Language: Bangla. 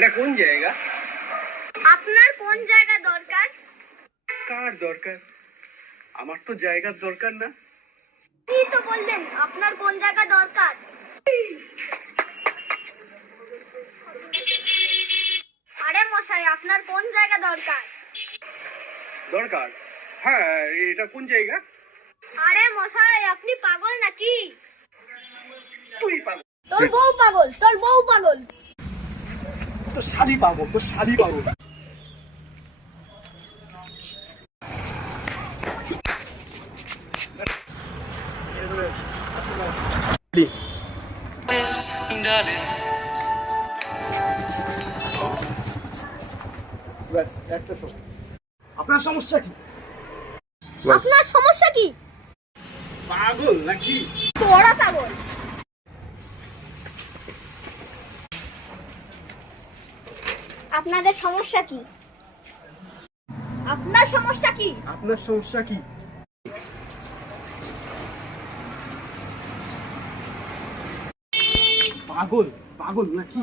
এটা কোন জায়গা? আপনার কোন জায়গা দরকার? কার দরকার? আমার তো জায়গার দরকার না। কি তো বললেন আপনার কোন জায়গা দরকার? আরে মশাই, আপনার কোন জায়গা দরকার? দরকার? হ্যাঁ, এটা কোন জায়গা? আরে মশাই, আপনি পাগল নাকি? তুই পাগল। তোর বউ পাগল, তোর বউ পাগল। তো শালি পাগল, তো শালি পাগল। ব্যাস, একটা শো। আপনার সমস্যা কি? আপনার সমস্যা কি? পাগল নাকি? তোরা পাগল। আপনাদের সমস্যা কি? আপনার সমস্যা কি? আপনার সমস্যা কি? পাগল, পাগল নাকি?